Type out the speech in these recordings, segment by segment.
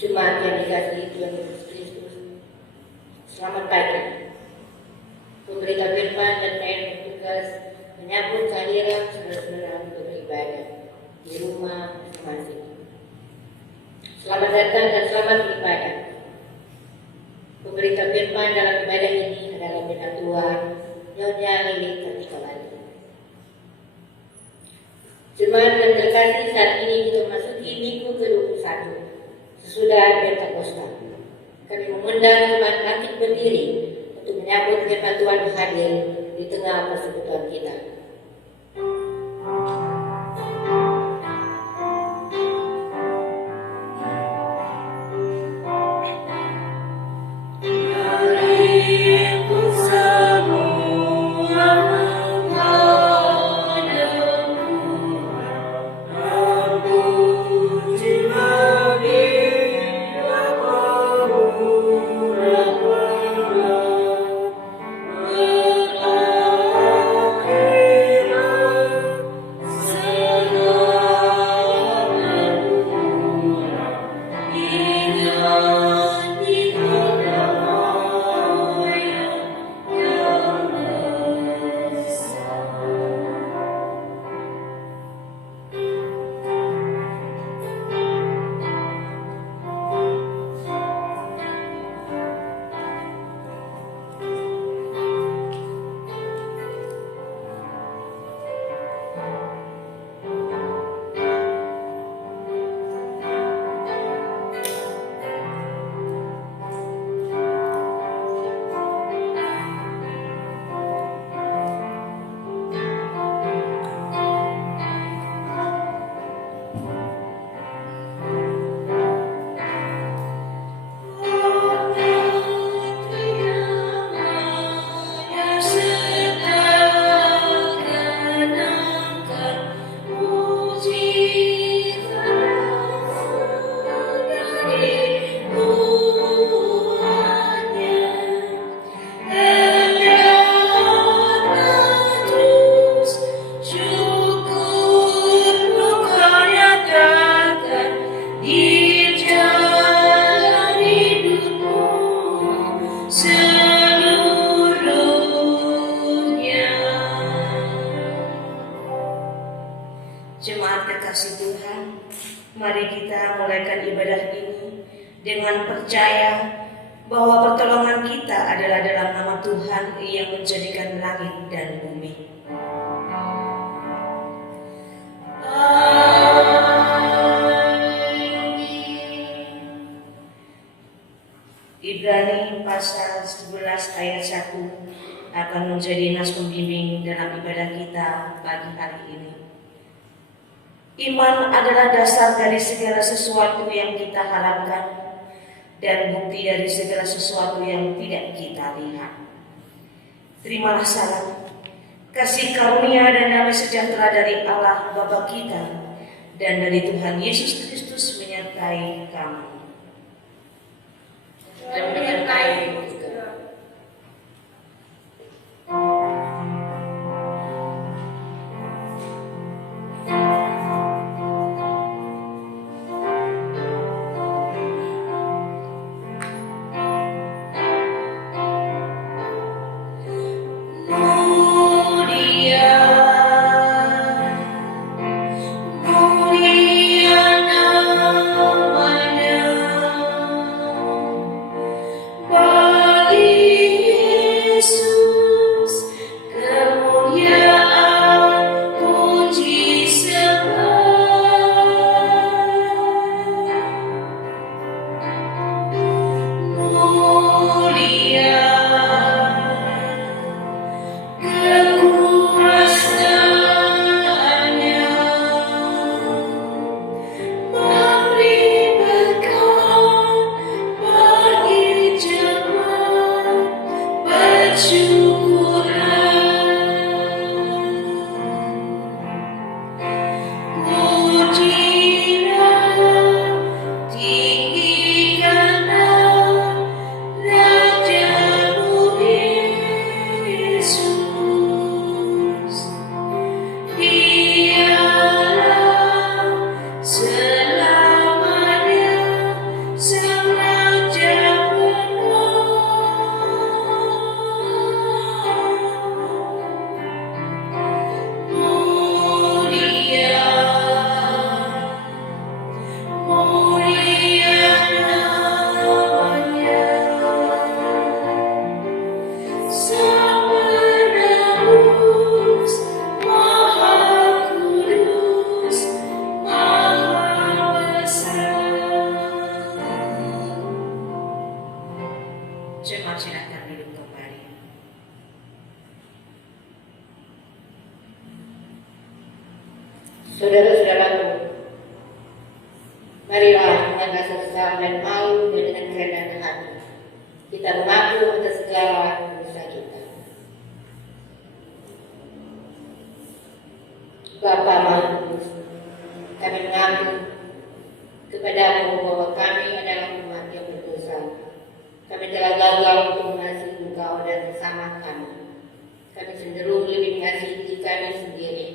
Jemaat yang dikasihi Tuhan Yesus Kristus, selamat pagi. Pemberitaan firman dan saya bertugas menyambut kehadiran saudara-saudara untuk beribadah di rumah masing-masing. Selamat datang dan selamat beribadah. Pemberitaan firman dalam ibadah ini adalah benda Tuhan Nyonya Lili Kartikawati. Jemaat yang terkasih, saat ini kita memasuki minggu ke-21 sesudah Pentakosta. Kami mengundang jemaat nanti berdiri untuk menyambut firman Tuhan hadir di tengah persekutuan kita. Jemaat kekasih Tuhan, mari kita mulaikan ibadah ini dengan percaya bahwa pertolongan kita adalah dalam nama Tuhan yang menjadikan langit dan bumi. Ibrani pasal 11 ayat 1 akan menjadi nas pembimbing dalam ibadah kita pagi hari ini. Iman adalah dasar dari segala sesuatu yang kita harapkan dan bukti dari segala sesuatu yang tidak kita lihat. Terimalah salam, kasih karunia dan damai sejahtera dari Allah Bapa kita dan dari Tuhan Yesus Kristus menyertai kamu. Dan menyertai juga. Sang Penebus, Maha Kudus, Maha Besar. Jemaat silakan duduk kembali. Saudara-saudaraku, marilah dengan rasa sesal dan malu dan dengan kerendahan hati kita mengaku atas segala dosa kita. Bapa Maha Kudus, kami mengaku kepadamu bahwa kami adalah umat yang berdosa. Kami telah gagal untuk mengasihi Engkau dan sesama kami. Kami cenderung lebih mengasihi diri kami sendiri.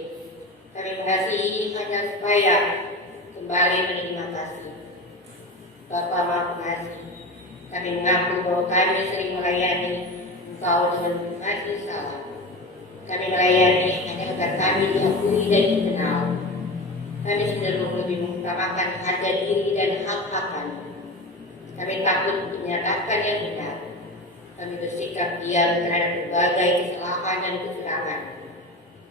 Kami mengasihi hanya supaya kembali menerima kasih. Bapa Maha Pengasih, kami mengaku bahwa kami sering melayani Engkau dengan kasih salah. Kami melayani hanya agar kami diakui dan dikenal. Kami cenderung lebih mengutamakan harga diri dan hak-hak kami. Kami takut untuk menyatakan yang benar. Kami bersikap diam terhadap berbagai kesalahan dan kecurangan.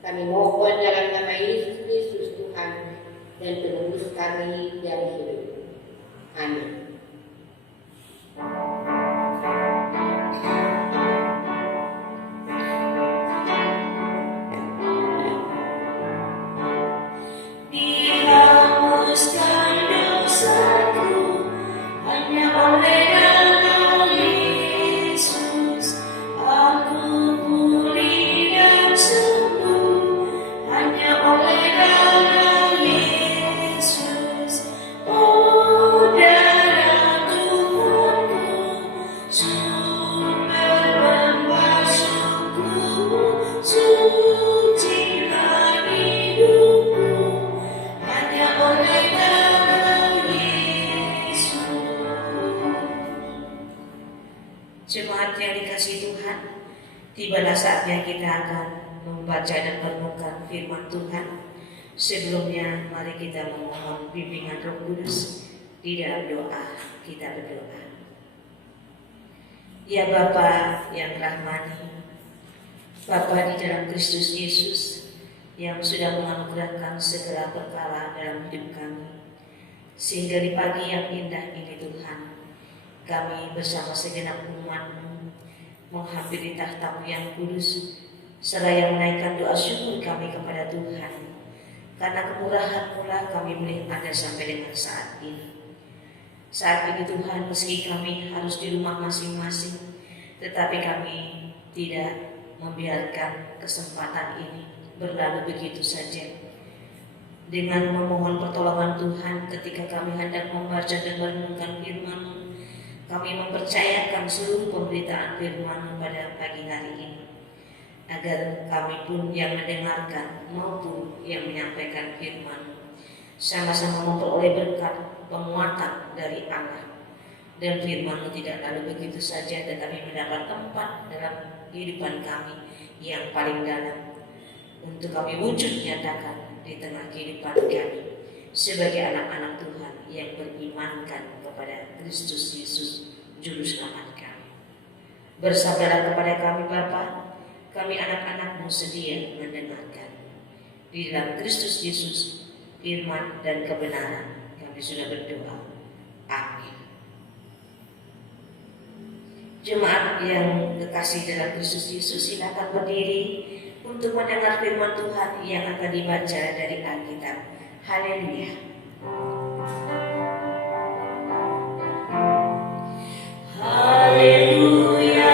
Kami mohon dalam nama Yesus Kristus Tuhan dan penebus kami dari hidup. Amin. Dihapuskan dosaku hanya oleh darah Yesus. Aku pulih dan sembuh hanya oleh darah Yesus. Oh, darah Tuhanku, sumber pembasuhku, sucilah hidupku hanya oleh darah Yesus. Jemaat yang dikasihi Tuhan, tibalah saatnya kita akan membaca dan merenungkan firman Tuhan. Sebelumnya, mari kita memohon bimbingan Roh Kudus di dalam doa. Kita berdoa. Ya Bapa yang rahmani, Bapa di dalam Kristus Yesus yang sudah menganugerahkan segala perkara dalam hidup kami, sehingga di pagi yang indah ini Tuhan, kami bersama segenap umat-Mu menghampiri tahta-Mu yang kudus, seraya menaikkan doa syukur kami kepada Tuhan. Karena kemurahan-Mu lah kami boleh ada sampai dengan saat ini. Saat ini Tuhan, meski kami harus di rumah masing-masing, tetapi kami tidak membiarkan kesempatan ini berlalu begitu saja. Dengan memohon pertolongan Tuhan ketika kami hendak membaca dan merenungkan firman-Mu, kami mempercayakan seluruh pemberitaan firman-Mu pada pagi hari ini, agar kami pun yang mendengarkan maupun yang menyampaikan firman-Mu sama-sama memperoleh berkat penguatan dari Allah, dan firman-Mu tidak lalu begitu saja, tetapi mendapat tempat dalam kehidupan kami yang paling dalam, untuk kami wujud nyatakan di tengah kehidupan kami sebagai anak-anak Tuhan yang berimankan kepada Kristus Yesus Juru Selamat kami. Bersabarlah kepada kami Bapa, kami anak-anak-Mu sedia mendengarkan. Di dalam Kristus Yesus, firman dan kebenaran, kami sudah berdoa. Amin. Jemaat yang kekasih dalam Kristus Yesus, silakan berdiri untuk mendengar firman Tuhan yang akan dibaca dari Alkitab. Haleluya. Haleluya,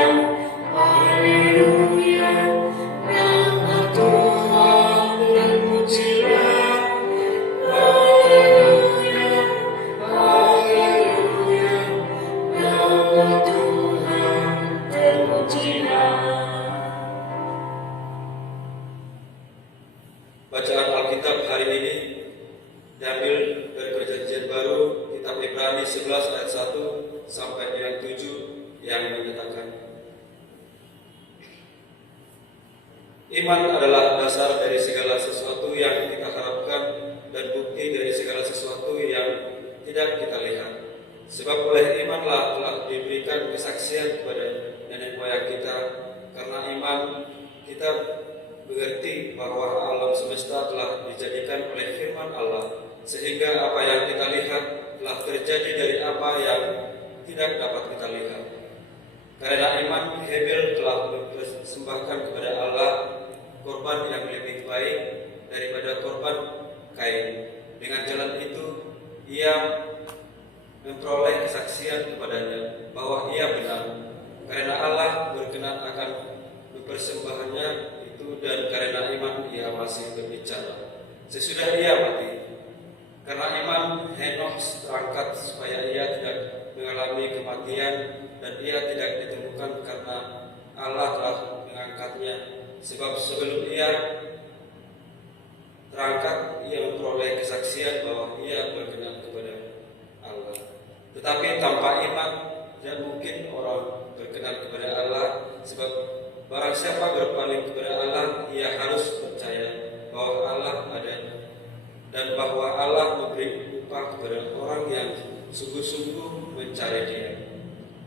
haleluya, nama Tuhan terpujilah. Haleluya, haleluya, nama Tuhan terpujilah. Bacaan Alkitab hari ini diambil dari Perjanjian Baru, kitab Ibrani 11 ayat 1 sampai ayat 7 yang menyatakan, iman adalah dasar dari segala sesuatu yang kita harapkan dan bukti dari segala sesuatu yang tidak kita lihat. Sebab oleh imanlah telah diberikan kesaksian kepada nenek moyang kita, karena kita mengerti bahwa alam semesta telah dijadikan oleh firman Allah, sehingga apa yang kita lihat telah terjadi dari apa yang tidak dapat kita lihat. Karena iman, Habel telah mempersembahkan kepada Allah korban yang lebih baik daripada korban Kain. Dengan jalan itu, ia memperoleh kesaksian kepadanya bahwa ia benar, karena Allah berkenan akan mempersembahannya itu, dan karena iman ia masih berbicara sesudah ia mati. Karena iman, Henokh terangkat supaya ia tidak mengalami kematian, dan ia tidak ditemukan karena Allah telah mengangkatnya. Sebab sebelum ia terangkat, ia memperoleh kesaksian bahwa ia berkenan kepada Allah. Tetapi tanpa iman tidak mungkin orang berkenan kepada Allah, sebab barang siapa berpaling kepada Allah, ia harus percaya bahwa Allah ada, dan bahwa Allah memberi upah kepada orang yang sungguh-sungguh mencari Dia.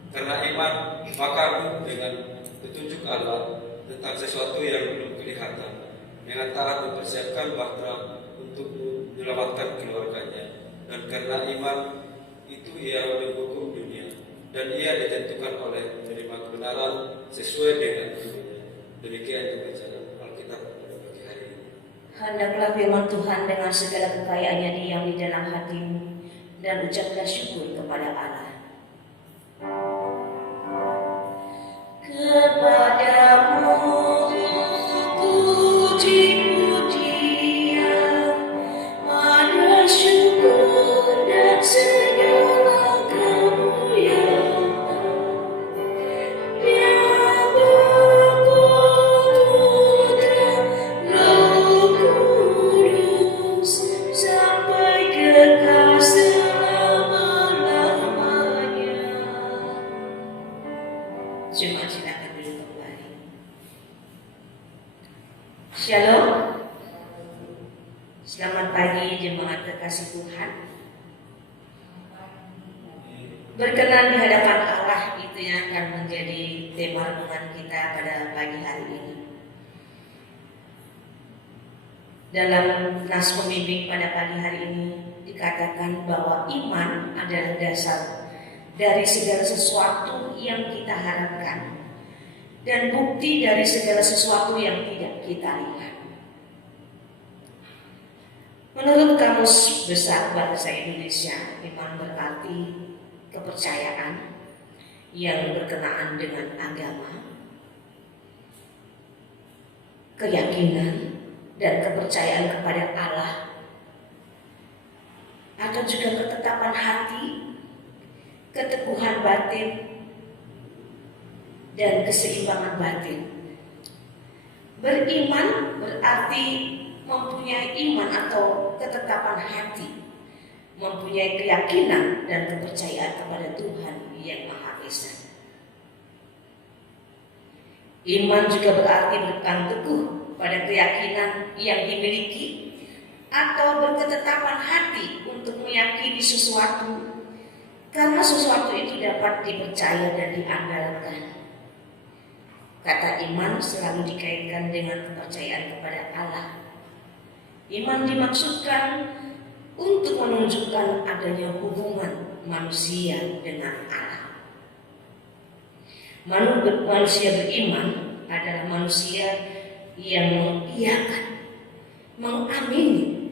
Karena iman, maka dengan petunjuk Allah tentang sesuatu yang belum kelihatan, dengan taat mempersiapkan bahtera untuk menyelamatkan keluarganya. Dan karena iman itu ia menghukum dunia, dan ia ditentukan oleh menerima kebenaran sesuai dengan firman-Nya. Demikian pembacaan Alkitab pada pagi hari ini. Hendaklah firman Tuhan dengan segala kekayaannya diam di dalam hatimu, dan ucaplah syukur kepada Allah. Kepadamu puji-pujian, ada syukur dan segala kemuliaan yang berputra Roh Kudus sampai kekal selama-lamanya. Jemaat silakan duduk kembali. Shalom. Selamat pagi jemaat terkasih Tuhan. Berkenan di hadapan Allah, itu yang akan menjadi tema renungan kita pada pagi hari ini. Dalam nas pembimbing pada pagi hari ini dikatakan bahwa iman adalah dasar dari segala sesuatu yang kita harapkan dan bukti dari segala sesuatu yang tidak kita lihat. Menurut Kamus Besar Bahasa Indonesia, iman berarti kepercayaan yang berkenaan dengan agama, keyakinan dan kepercayaan kepada Allah, atau juga ketetapan hati, keteguhan batin, dan keseimbangan batin. Beriman berarti mempunyai iman atau ketetapan hati, mempunyai keyakinan dan kepercayaan kepada Tuhan yang Maha Esa. Iman juga berarti berpegang teguh pada keyakinan yang dimiliki atau berketetapan hati untuk meyakini sesuatu, karena sesuatu itu dapat dipercaya dan diandalkan. Kata iman selalu dikaitkan dengan kepercayaan kepada Allah. Iman dimaksudkan untuk menunjukkan adanya hubungan manusia dengan Allah. Manusia beriman adalah manusia yang mengiyakan, mengamini,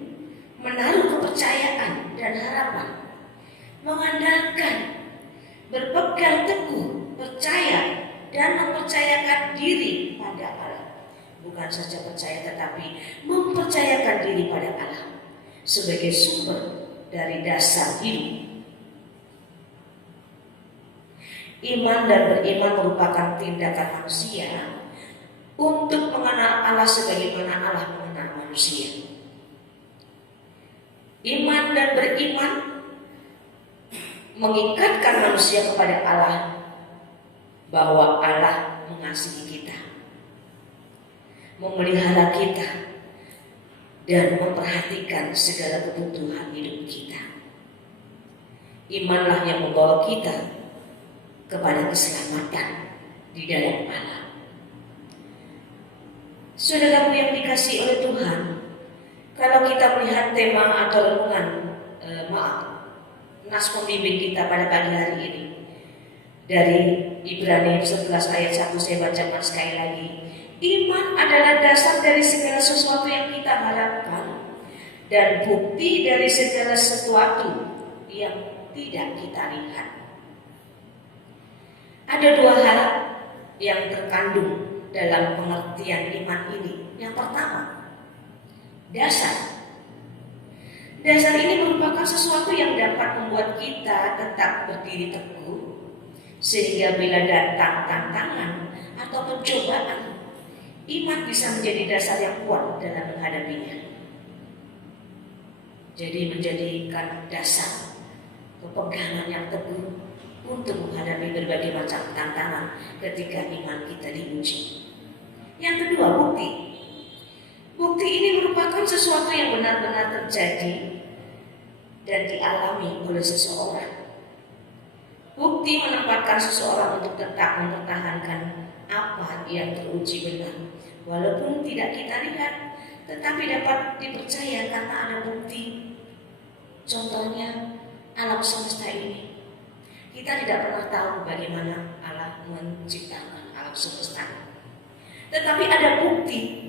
menaruh kepercayaan dan harapan, mengandalkan, berpegang teguh, percaya, dan mempercayakan diri pada Allah. Bukan saja percaya, tetapi mempercayakan diri pada Allah sebagai sumber dari dasar hidup. Iman dan beriman merupakan tindakan manusia untuk mengenal Allah sebagaimana Allah mengenal manusia. Iman dan beriman mengikatkan manusia kepada Allah, bahwa Allah mengasihi kita, memelihara kita, dan memperhatikan segala kebutuhan hidup kita. Imanlah yang membawa kita kepada keselamatan di dalam Allah. Saudaraku yang dikasihi oleh Tuhan, kalau kita melihat tema atau renungan, nas pembimbing kita pada pagi hari ini dari Ibrani 11 ayat 1, saya bacakan sekali lagi. Iman adalah dasar dari segala sesuatu yang kita harapkan dan bukti dari segala sesuatu yang tidak kita lihat. Ada dua hal yang terkandung dalam pengertian iman ini. Yang pertama, dasar. Dasar ini merupakan sesuatu yang dapat membuat kita tetap berdiri teguh, sehingga bila datang tantangan atau pencobaan, iman bisa menjadi dasar yang kuat dalam menghadapinya. Jadi menjadikan dasar pegangan yang teguh untuk menghadapi berbagai macam tantangan ketika iman kita diuji. Yang kedua, bukti. Bukti ini merupakan sesuatu yang benar-benar terjadi dan dialami oleh seseorang. Bukti menempatkan seseorang untuk tetap mempertahankan apa yang teruji benar, walaupun tidak kita lihat, tetapi dapat dipercaya karena ada bukti. Contohnya alam semesta ini. Kita tidak pernah tahu bagaimana Allah menciptakan alam semesta, tetapi ada bukti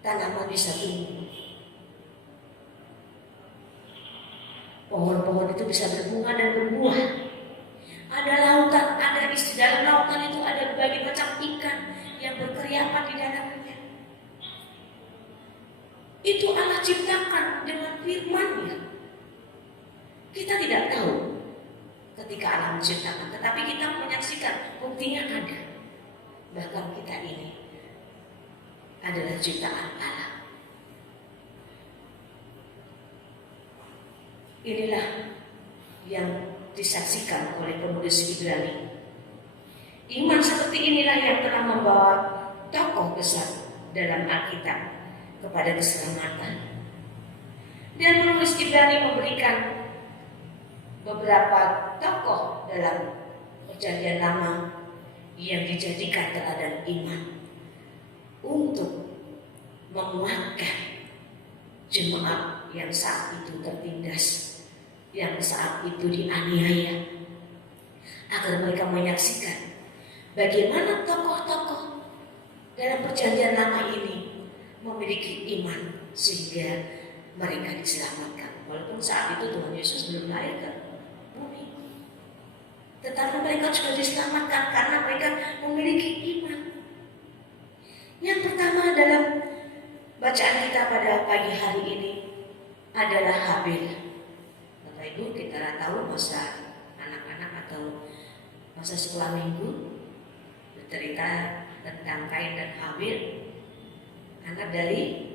tanaman bisa tumbuh, pohon-pohon itu bisa berbunga dan berbuah. Ada lautan, ada di dalam lautan itu ada berbagai macam ikan yang berkeriapan di dalamnya. Itu Allah ciptakan dengan firman-Nya. Kita tidak tahu ketika Allah menciptakan, tetapi kita menyaksikan buktinya ada. Bahkan kita ini adalah ciptaan Allah. Inilah yang disaksikan oleh penulis Ibrani. Iman seperti inilah yang telah membawa tokoh besar dalam Alkitab kepada keselamatan. Dan penulis Ibrani memberikan beberapa tokoh dalam Perjanjian Lama yang dijadikan teladan iman untuk menguatkan jemaat yang saat itu tertindas, yang saat itu dianiaya, agar mereka menyaksikan bagaimana tokoh-tokoh dalam Perjanjian Lama ini memiliki iman sehingga mereka diselamatkan. Walaupun saat itu Tuhan Yesus belum lahir ke bumi, tetapi mereka juga diselamatkan karena mereka memiliki iman. Yang pertama dalam bacaan kita pada pagi hari ini adalah Habil. Bapak Ibu, kita tahu masa anak-anak atau masa sekolah minggu bercerita tentang Kain dan Habil, anak dari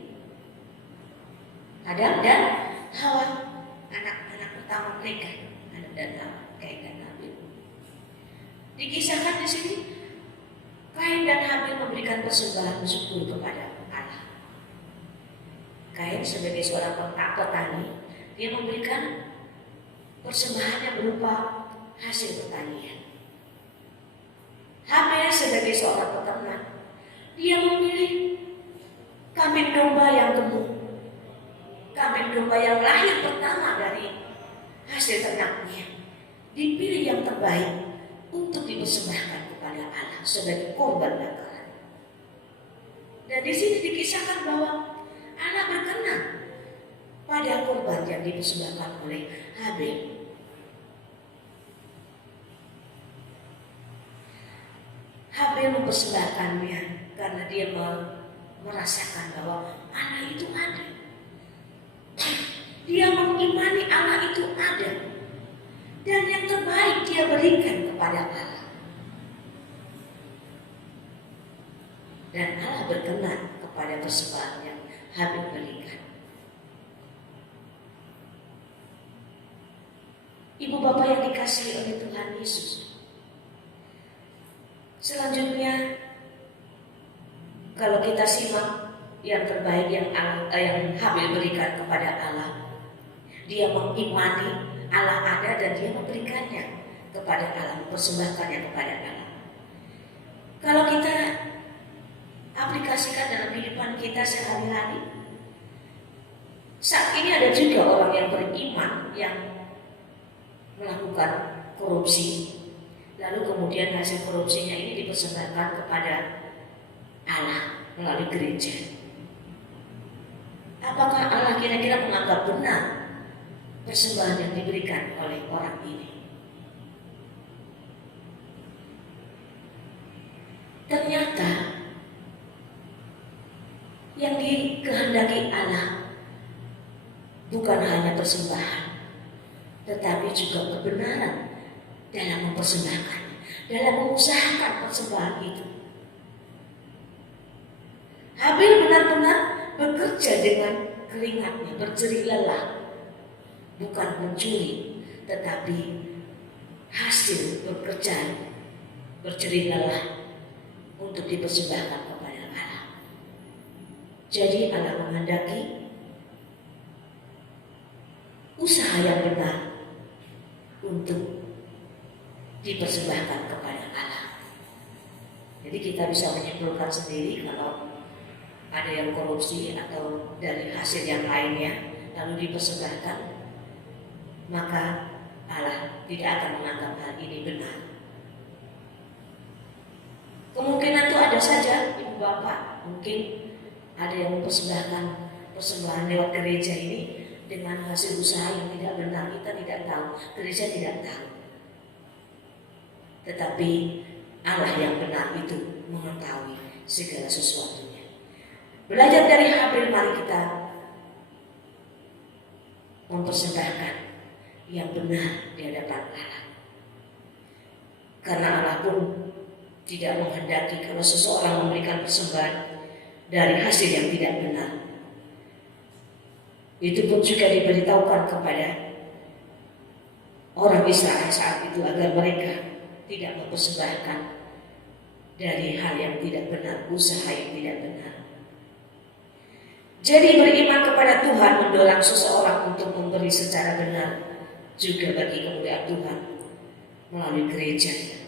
Adam dan Hawa, anak-anak pertama mereka, Adam dan Hawa, Kain dan Habil. Dikisahkan di sini, Kain dan Habil memberikan persembahan syukur kepada Allah. Kain sebagai seorang petani, dia memberikan persembahan yang berupa hasil pertanian. Habil sebagai seorang peternak, dia memilih kambing domba yang gemuk, kambing domba yang lahir pertama dari hasil ternaknya, dipilih yang terbaik untuk dipersembahkan kepada Allah sebagai korban bakaran. Dan di sini dikisahkan bahwa Allah berkenan pada korban yang dipersembahkan oleh Habil. Habil mempersembahkannya karena dia merasakan bahwa Allah itu ada. Dia mengimani Allah itu ada, dan yang terbaik dia berikan kepada Allah. Dan Allah berkenan kepada persembahan yang Habil berikan. Ibu bapak yang dikasihi oleh Tuhan Yesus, selanjutnya kalau kita simak yang terbaik yang Habil berikan kepada Allah, dia mengimani Allah ada dan dia memberikannya kepada Allah, mempersembahkannya kepada Allah. Kalau kita aplikasikan aplikasikan dalam kehidupan kita sehari-hari? Saat ini ada juga orang yang beriman yang melakukan korupsi, lalu kemudian hasil korupsinya ini dipersembahkan kepada Allah melalui gereja. Apakah Allah kira-kira menganggap benar persembahan yang diberikan oleh orang ini? Ternyata yang dikehendaki Allah bukan hanya persembahan, tetapi juga kebenaran dalam mempersembahkan, dalam mengusahakan persembahan itu. Habil benar-benar bekerja dengan keringatnya, berjerih lelah, bukan mencuri, tetapi hasil bekerja berjerih lelah untuk dipersembahkan kepada Allah. Jadi Allah menghendaki usaha yang benar untuk dipersembahkan kepada Allah. Jadi kita bisa menyimpulkan sendiri kalau ada yang korupsi atau dari hasil yang lainnya lalu dipersembahkan, maka Allah tidak akan menganggap hal ini benar. Kemungkinan itu ada saja, ibu bapak, mungkin ada yang mempersembahkan persembahan lewat gereja ini dengan hasil usaha yang tidak benar. Kita tidak tahu, gereja tidak tahu. Tetapi Allah yang benar itu mengetahui segala sesuatunya. Belajar dari Habil, mari kita mempersembahkan yang benar di hadapan Allah. Karena Allah pun tidak menghendaki kalau seseorang memberikan persembahan dari hasil yang tidak benar. Itu pun juga diberitahukan kepada orang Israel saat itu agar mereka tidak mempersembahkan dari hal yang tidak benar, usaha yang tidak benar. Jadi beriman kepada Tuhan mendorong seseorang untuk memberi secara benar juga bagi kemuliaan Tuhan melalui gereja.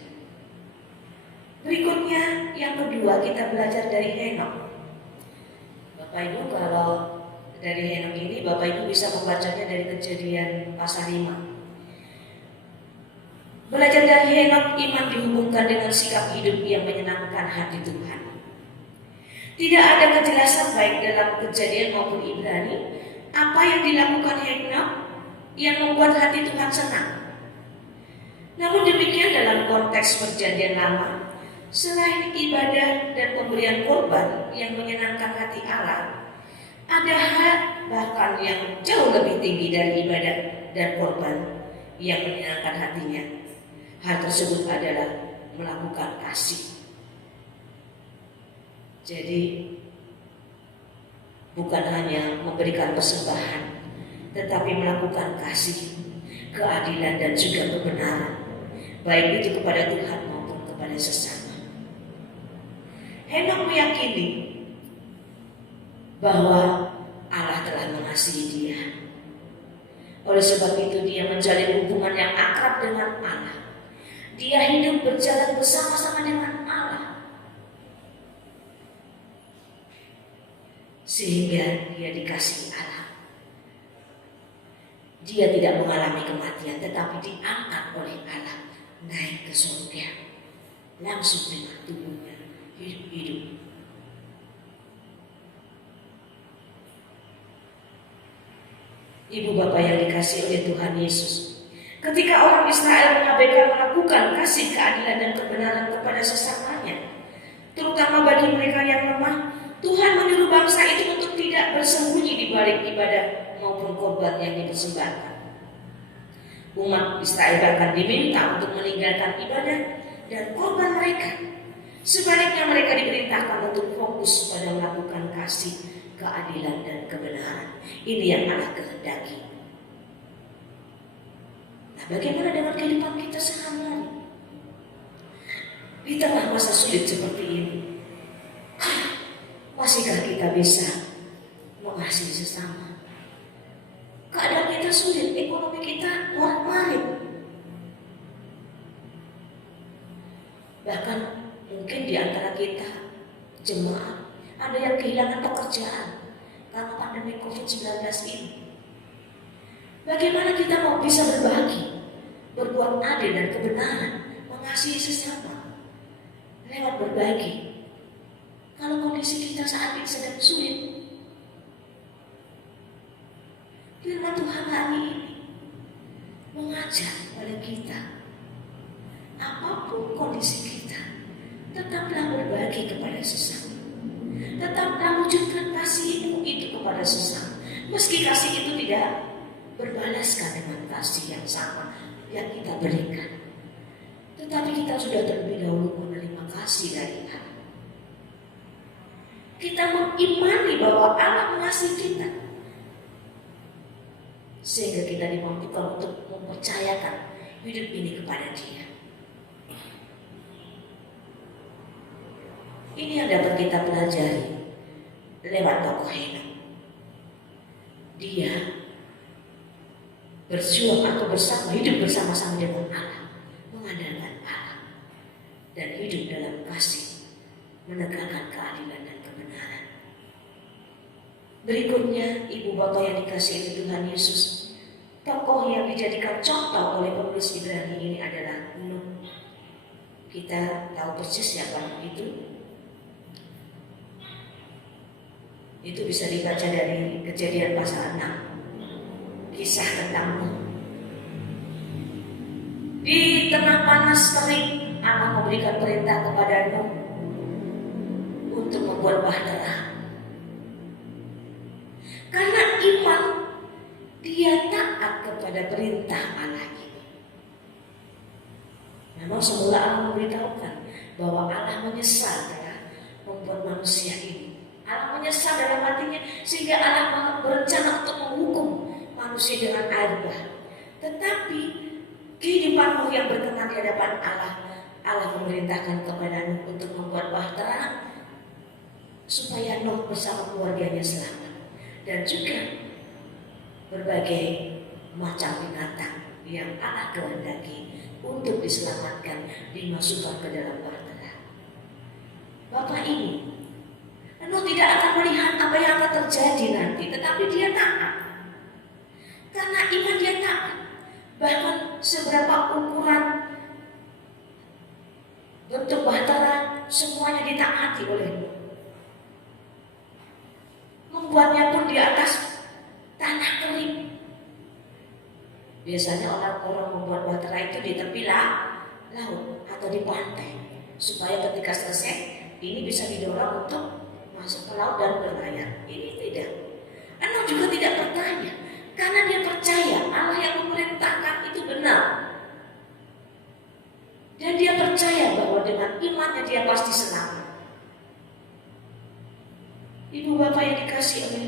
Berikutnya yang kedua, kita belajar dari Henok. Bapak Ibu, kalau dari Henok ini Bapak Ibu bisa membacanya dari Kejadian pasal 5. Belajar dari Henok, iman dihubungkan dengan sikap hidup yang menyenangkan hati Tuhan. Tidak ada kejelasan baik dalam Kejadian maupun Ibrani apa yang dilakukan Henok yang membuat hati Tuhan senang. Namun demikian dalam konteks Perjanjian Lama, selain ibadah dan pemberian korban yang menyenangkan hati Allah, ada hal bahkan yang jauh lebih tinggi dari ibadah dan korban yang menyenangkan hatinya. Hal tersebut adalah melakukan kasih. Jadi bukan hanya memberikan persembahan, tetapi melakukan kasih, keadilan dan juga kebenaran, baik itu kepada Tuhan maupun kepada sesama. Henok meyakini bahwa Allah telah mengasihi dia. Oleh sebab itu dia menjalin hubungan yang akrab dengan Allah. Dia hidup berjalan bersama-sama dengan Allah, sehingga dia dikasihi Allah. Dia tidak mengalami kematian, tetapi diangkat oleh Allah naik ke surga, langsung dengan tubuhnya hidup-hidup. Ibu bapak yang dikasihi oleh Tuhan Yesus, ketika orang Israel mengabaikan melakukan kasih, keadilan dan kebenaran kepada sesamanya, terutama bagi mereka yang lemah, Tuhan menyuruh bangsa itu untuk tidak bersembunyi di balik ibadah maupun korban yang dipersembahkan. Umat Israel bahkan diminta untuk meninggalkan ibadah dan korban mereka. Sebaliknya mereka diperintahkan untuk fokus pada melakukan kasih, keadilan dan kebenaran. Ini yang Allah kehendaki. Nah, bagaimana dengan kehidupan kita sehari-hari? Di tengah masa sulit seperti ini, masihkah kita bisa mengasihi sesama? Keadaan kita sulit, ekonomi kita morat-marit. Bahkan mungkin di antara kita jemaat Ada yang kehilangan pekerjaan karena pandemi COVID-19 ini. Bagaimana kita mau bisa berbagi, berbuat adil dan kebenaran, mengasihi sesama lewat berbagi, kalau kondisi kita saat ini sedang sulit? Firman Tuhan hari ini mengajak pada kita, apapun kondisi kita, tetaplah berbagi kepada sesama. Tetaplah wujudkan kasih-Mu itu kepada sesama. Meski kasih itu tidak berbalaskan dengan kasih yang sama yang kita berikan, tetapi kita sudah terlebih dahulu menerima kasih dari Allah. Kita mengimani bahwa Allah mengasihi kita, sehingga kita dimampukan untuk mempercayakan hidup ini kepada Dia. Ini yang dapat kita pelajari lewat tokoh Henokh. Dia berjuang atau hidup bersama-sama dengan Allah, mengandalkan Allah, dan hidup dalam kasih, menegakkan keadilan dan kebenaran. Berikutnya, ibu bapak yang dikasihi Tuhan Yesus, tokoh yang dijadikan contoh oleh penulis Ibrani ini adalah Nuh. Kita tahu persis siapa itu. Itu bisa dibaca dari Kejadian pasal 6. Kisah tentang Nuh. Di tengah panas terik, Allah memberikan perintah kepada Nuh untuk membuat bahtera. Karena iman, dia taat kepada perintah Allah ini. Memang semula Allah memberitahukan bahwa Allah menyesal telah membuat manusia ini. Allah menyesal dalam hatinya sehingga Allah berencana untuk menghukum manusia dengan air bah. Tetapi kehidupan Nuh yang berkenan di hadapan Allah memerintahkan kepada Nuh untuk membuat bahtera supaya Nuh bersama keluarganya selamat, dan juga berbagai macam binatang yang Allah kehendaki untuk diselamatkan dimasukkan ke dalam bahtera. Bapak ini, Nuh tidak akan melihat apa yang akan terjadi nanti, tetapi dia taat. Karena iman dia taat. Bahkan seberapa ukuran bentuk bahtera, semuanya ditaati oleh Nuh. Membuatnya pun di atas tanah kering. Biasanya orang-orang membuat bahtera itu di tepi laut atau di pantai, supaya ketika selesai ini bisa didorong untuk masuk ke laut dan berlayar. Ini tidak. Nuh juga tidak bertanya, karena dia percaya Allah yang memerintahkan itu benar. Dan dia percaya bahwa dengan imannya dia pasti selamat. Ibu bapak yang dikasihi oleh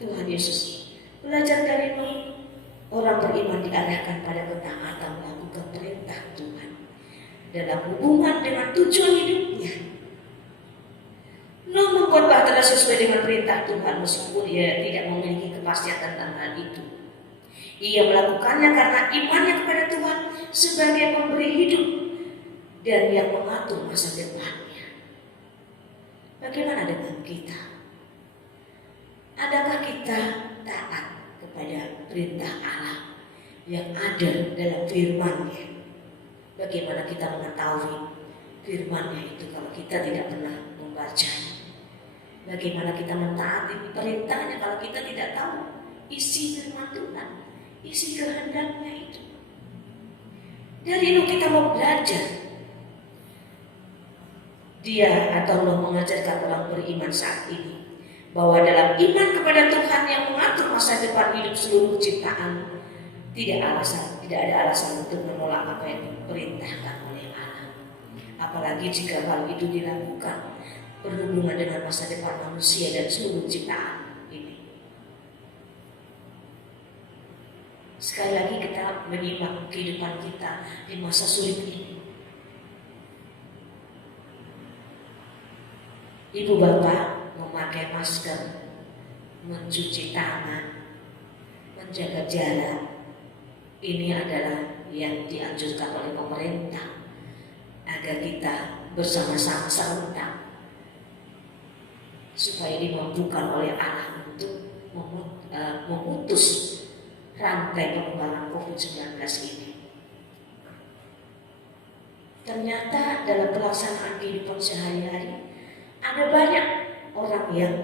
Tuhan Yesus, belajar dari Nuh. Orang beriman diarahkan pada ketaatan melakukan perintah Tuhan dalam hubungan dengan tujuan hidupnya. Nuh membuat bahtera sesuai dengan perintah Tuhan meskipun ia tidak memiliki kepastian tentang hal itu. Ia melakukannya karena imannya kepada Tuhan sebagai pemberi hidup dan yang mengatur masa depannya. Bagaimana dengan kita? Adakah kita taat kepada perintah Allah yang ada dalam firman-Nya? Bagaimana kita mengetahui firman-Nya itu kalau kita tidak pernah membacanya? Bagaimana kita mentaati perintahnya kalau kita tidak tahu isi firman Tuhan, isi kehendaknya itu? Dari Nuh kita mau belajar. Dia atau Nuh mengajarkan orang beriman saat ini bahwa dalam iman kepada Tuhan yang mengatur masa depan hidup seluruh ciptaan, tidak ada alasan untuk menolak apa yang diperintahkan oleh Allah. Apalagi jika hal itu dilakukan berhubungan dengan masa depan manusia dan seluruh ciptaan ini. Sekali lagi kita menyimak kehidupan kita di masa sulit ini. Ibu bapak memakai masker, mencuci tangan, menjaga jarak. Ini adalah yang dianjurkan oleh pemerintah agar kita bersama-sama serentak supaya dimampukan oleh Allah untuk memutus rantai penularan COVID-19 ini. Ternyata dalam pelaksanaan kehidupan sehari-hari ada banyak orang yang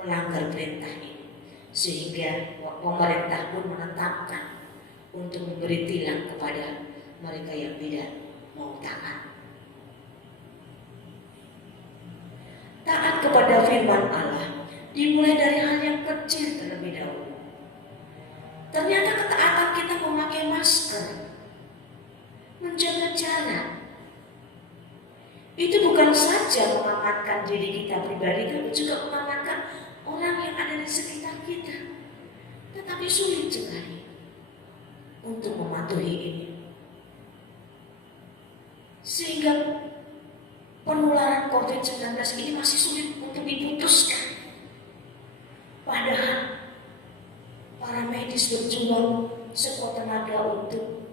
melanggar perintah ini, sehingga pemerintah pun menetapkan untuk memberi tilang kepada mereka yang tidak mau taat. Taat kepada firman Allah dimulai dari hal yang kecil terlebih dahulu. Ternyata ketaatan kita memakai masker, menjaga jarak, itu bukan saja mengamankan diri kita pribadi, tapi juga mengamankan orang yang ada di sekitar kita. Tetapi sulit sekali untuk mematuhi ini, sehingga penularan COVID-19 ini masih sulit untuk diputuskan. Padahal para medis berjuang sekuat tenaga untuk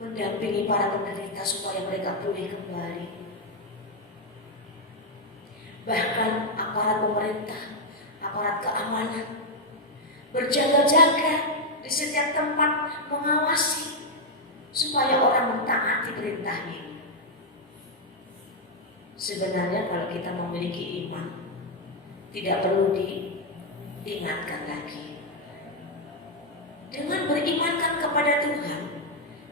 mendampingi para penderita supaya mereka pulih kembali. Bahkan aparat pemerintah, aparat keamanan berjaga-jaga di setiap tempat mengawasi supaya orang mentaati perintah ini. Sebenarnya kalau kita memiliki iman, tidak perlu diingatkan lagi. Dengan berimankan kepada Tuhan,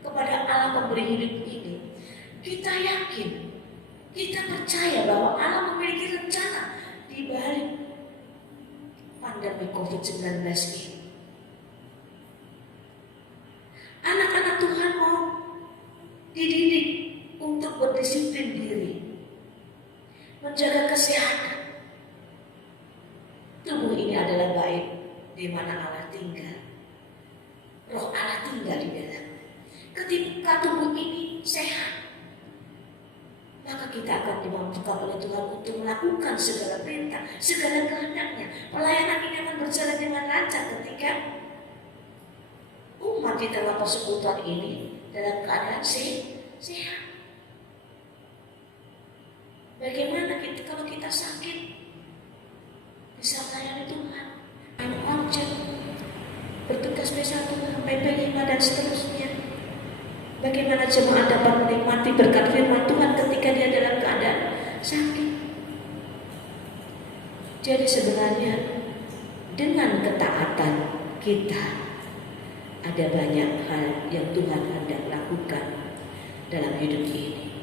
kepada Allah pemberi hidup ini, kita yakin, kita percaya bahwa Allah memiliki rencana di balik pandemi COVID-19 ini. Anak-anak Tuhan mau dididik untuk berdisiplin diri, menjaga kesehatan. Tubuh ini adalah bait di mana Allah tinggal. Roh Allah tinggal di dalam. Ketika tubuh ini sehat, maka kita akan dimampukan oleh Tuhan untuk melakukan segala perintah, segala kehendaknya. Pelayanan ini akan berjalan dengan lancar ketika umat di tengah persekutuan ini dalam keadaan sehat. Bagaimana kita kalau kita sakit bisa melayani Tuhan, main ojek, bertugas B1, PP5 dan seterusnya. Bagaimana jemaat dapat menikmati berkat firman Tuhan ketika dia dalam keadaan sakit? Jadi sebenarnya dengan ketaatan kita ada banyak hal yang Tuhan hendak lakukan dalam hidup ini.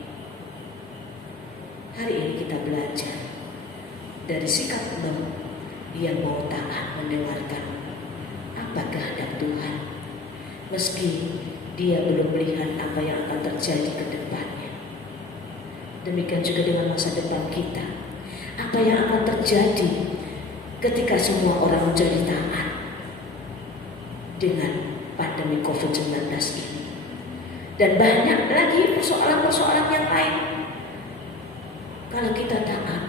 Hari ini kita belajar dari sikap Nuh yang mau taat mendengarkan apa kehendak Tuhan, meski dia belum melihat apa yang akan terjadi ke depannya. Demikian juga dengan masa depan kita, apa yang akan terjadi ketika semua orang menjadi taat dengan pandemi COVID-19 ini. Dan banyak lagi persoalan-persoalan yang lain. Kalau kita taat,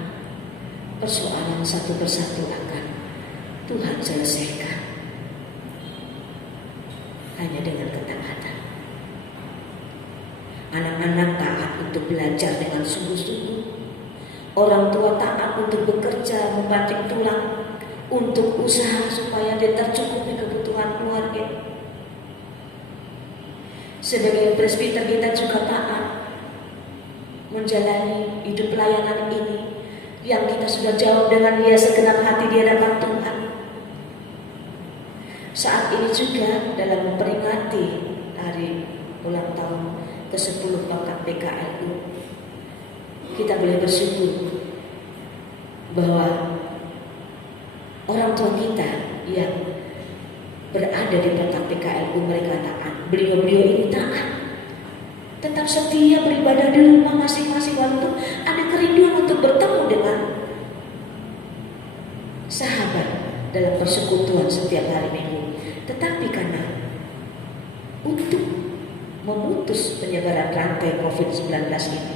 persoalan satu persatu akan Tuhan selesaikan hanya dengan ketaatan. Anak-anak taat untuk belajar dengan sungguh-sungguh. Orang tua taat untuk bekerja, membanting tulang untuk usaha supaya dia tercukupi kebutuhan keluarga. Sebagai presbiter kita juga taat menjalani hidup pelayanan ini yang kita sudah jauh dengan dia segenap hati di hadapan Tuhan. Saat ini juga dalam memperingati hari ulang tahun ke-10 pangkat PKLU, kita boleh bersyukur bahwa orang tua kita yang berada di pangkat PKLU mereka taat. Beliau-beliau ini taat, tetap setia beribadah di rumah masing-masing walaupun ada kerinduan untuk bertemu dengan sahabat dalam persekutuan setiap hari Minggu. Tetapi karena untuk memutus penyebaran rantai COVID-19 ini,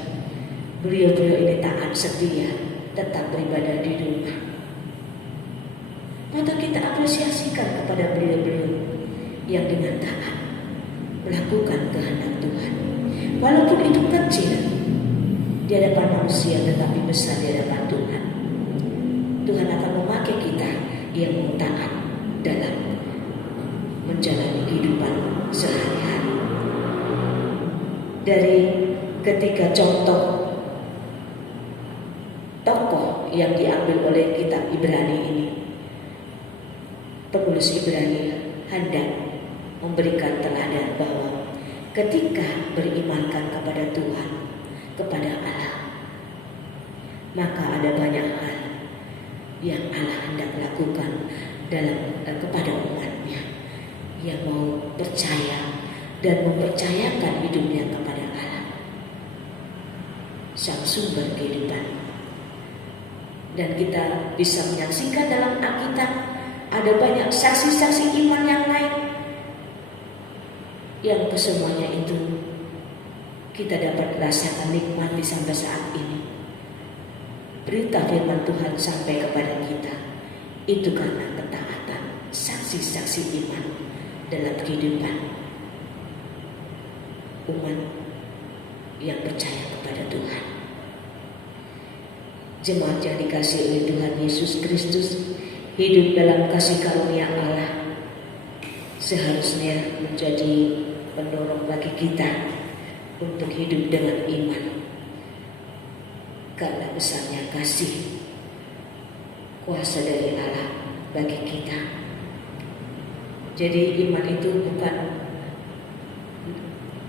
beliau-beliau ini taat setia tetap beribadah di rumah. Maka kita apresiasikan kepada beliau-beliau yang dengan taat melakukan kehendak Tuhan. Walaupun itu kecil di hadapan manusia, tetapi besar di hadapan Tuhan. dari ketiga contoh tokoh yang diambil oleh kitab Ibrani ini. Penulis Ibrani hendak memberikan teladan bahwa ketika berimankan kepada Tuhan, kepada Allah, maka ada banyak hal yang Allah hendak lakukan kepada umatnya yang mau percaya dan mempercayakan hidupnya kepada Allah, sang sumber kehidupan. Dan kita bisa menyaksikan dalam Alkitab ada banyak saksi-saksi iman yang lain yang kesemuanya itu kita dapat rasakan nikmati sampai saat ini. Berita firman Tuhan sampai kepada kita itu karena ketaatan saksi-saksi iman dalam kehidupan umat yang percaya kepada Tuhan. Jemaat yang dikasihi oleh Tuhan Yesus Kristus, hidup dalam kasih karunia Allah seharusnya menjadi pendorong bagi kita untuk hidup dengan iman, karena besarnya kasih kuasa dari Allah bagi kita. Jadi iman itu bukan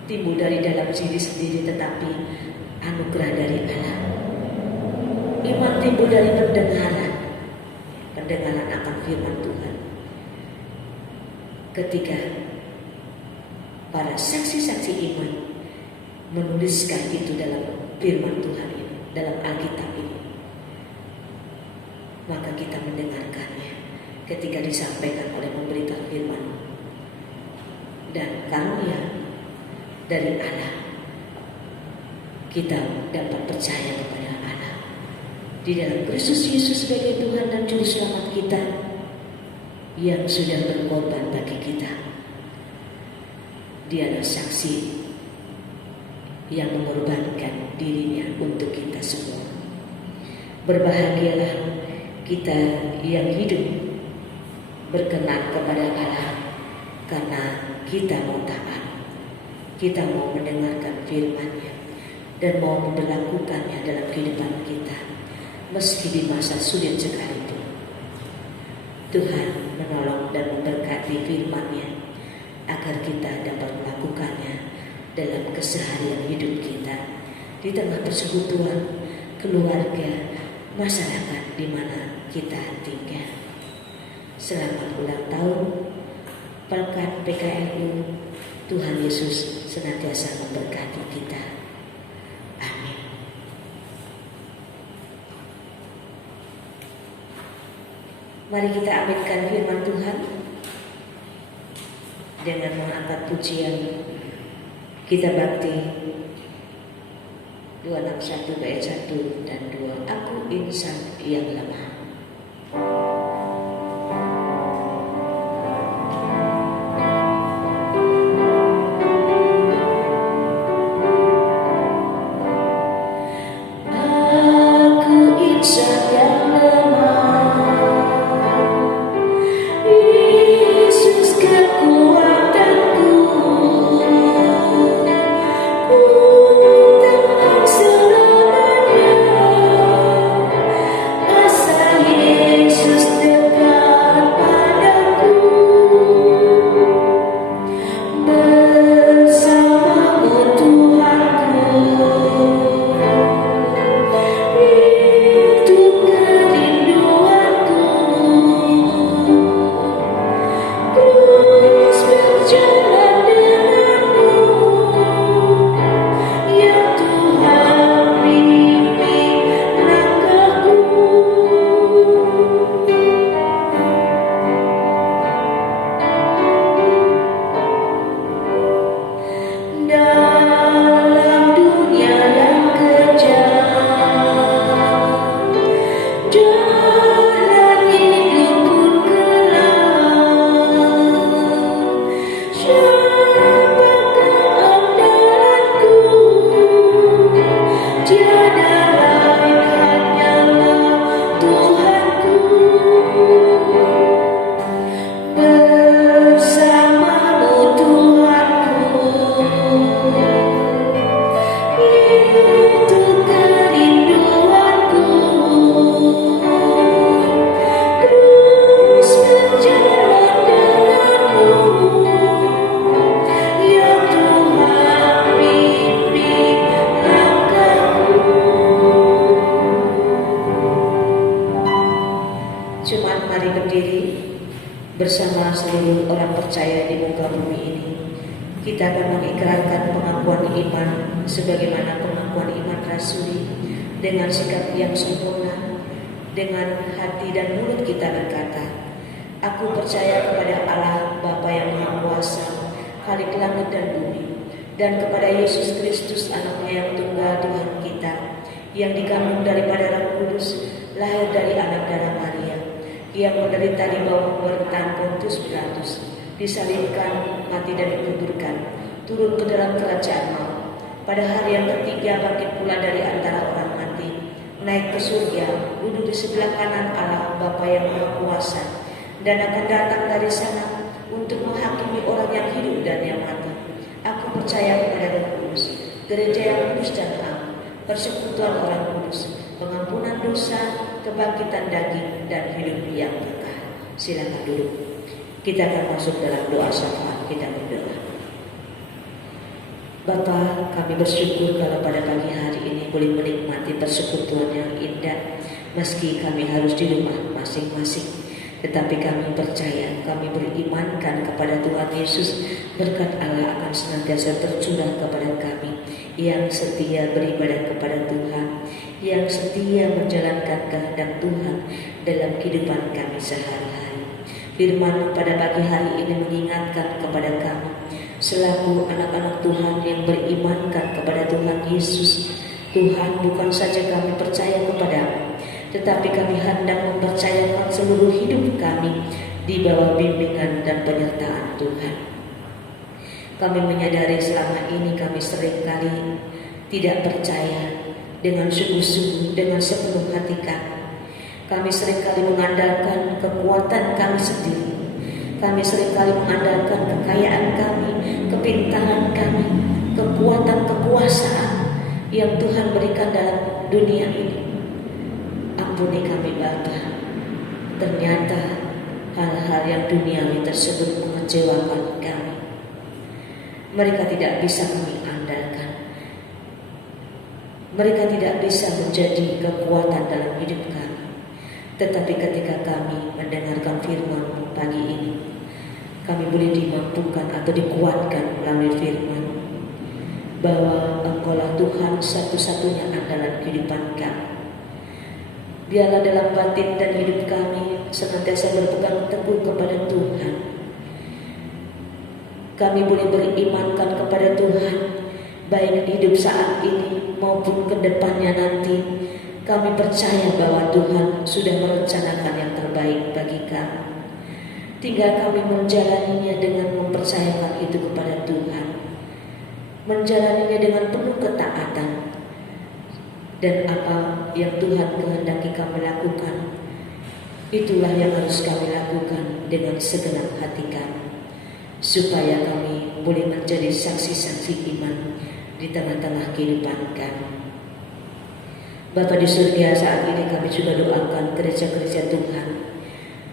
timbul dari dalam diri sendiri, tetapi anugerah dari Allah. Iman timbul dari pendengaran akan firman Tuhan. Ketika para saksi-saksi iman menuliskan itu dalam firman Tuhan ini, dalam Alkitab ini, maka kita mendengarkannya ketika disampaikan oleh pemberita firman, dan karunia dari Allah kita dapat percaya kepada Allah di dalam Kristus Yesus sebagai Tuhan dan Juru Selamat kita yang sudah berkorban bagi kita. Dialah saksi yang mengorbankan dirinya untuk kita semua. Berbahagialah kita yang hidup berkenan kepada Allah, karena kita mau taat, kita mau mendengarkan firman-Nya dan mau memperlakukannya dalam kehidupan kita, meski di masa sulit sekalipun. Tuhan menolong dan memberkati firman-Nya agar kita dapat melakukannya dalam keseharian hidup kita, di tengah persekutuan, keluarga, masyarakat di mana kita tinggal. Selamat ulang tahun Pelkat PKRU. Tuhan Yesus senantiasa memberkati kita. Amin. Mari kita aminkan firman Tuhan dengan mengangkat pujian kita bakti 261 bait 1 dan 2. Aku insan yang lemah. Yesus Jumat mari berdiri bersama seluruh orang percaya di muka bumi ini. Kita akan mengikrarkan pengakuan iman sebagaimana pengakuan iman rasuli dengan sikap yang sempurna, dengan hati dan mulut kita berkata, aku percaya kepada Allah Bapa yang Maha Kuasa, Khalik langit dan bumi, dan kepada Yesus Kristus anaknya yang tunggal Tuhan kita, yang dikandung daripada Roh Kudus, lahir dari anak darah Maria, yang menderita di bawah pemerintahan Pontius Pilatus, disalibkan, mati dan dikuburkan, turun ke dalam kerajaan maut. Pada hari yang ketiga bangkit pula dari antara orang mati, naik ke surga, duduk di sebelah kanan Allah Bapa yang Maha Kuasa, dan akan datang dari sana untuk menghakimi orang yang hidup dan yang mati. Aku percaya kepada Roh Kudus, gereja yang kudus dan am, persekutuan orang kudus, pengampunan dosa, kebangkitan daging, dan hidup yang kekal. Silakan duduk. Kita akan masuk dalam doa syafaat. Kita berdoa. Bapa, kami bersyukur kalau pada pagi hari ini boleh menikmati persekutuan yang indah, meski kami harus di rumah masing-masing. Tetapi kami percaya, kami berimankan kepada Tuhan Yesus, berkat Allah akan senantiasa tercurah kepada kami, yang setia beribadah kepada Tuhan, yang setia menjalankan kehendak Tuhan dalam kehidupan kami sehari-hari. Firman pada pagi hari ini mengingatkan kepada kami, selaku anak-anak Tuhan yang berimankan kepada Tuhan Yesus, Tuhan, bukan saja kami percaya kepada-Mu, tetapi kami hendak mempercayakan seluruh hidup kami di bawah bimbingan dan penyertaan Tuhan. Kami menyadari selama ini kami seringkali tidak percaya dengan sungguh-sungguh, dengan sepenuh hati kami. Kami seringkali mengandalkan kekuatan kami sendiri. Kami seringkali mengandalkan kekayaan kami, kepintaran kami, kekuatan, kekuasaan yang Tuhan berikan dalam dunia ini. Ampuni kami Bapa, ternyata hal-hal yang duniawi tersebut mengecewakan kami. Mereka tidak bisa kami andalkan. Mereka tidak bisa menjadi kekuatan dalam hidup kami. Tetapi ketika kami mendengarkan firman pagi ini, kami boleh dimampukan atau dikuatkan melalui firman bahwa Engkaulah Tuhan satu-satunya andalan kehidupan kami. Biarlah dalam batin dan hidup kami senantiasa berpegang teguh kepada Tuhan. Kami boleh berimankan kepada Tuhan, baik hidup saat ini maupun ke depannya nanti. Kami percaya bahwa Tuhan sudah merencanakan yang terbaik bagi kami. Tinggal kami menjalaninya dengan mempercayakan itu kepada Tuhan, menjalaninya dengan penuh ketaatan. Dan apa yang Tuhan kehendaki kami lakukan, itulah yang harus kami lakukan dengan segenap hati kami, supaya kami boleh menjadi saksi-saksi iman di tengah-tengah kehidupan kami. Bapa di surga, saat ini kami juga doakan gereja-gereja Tuhan.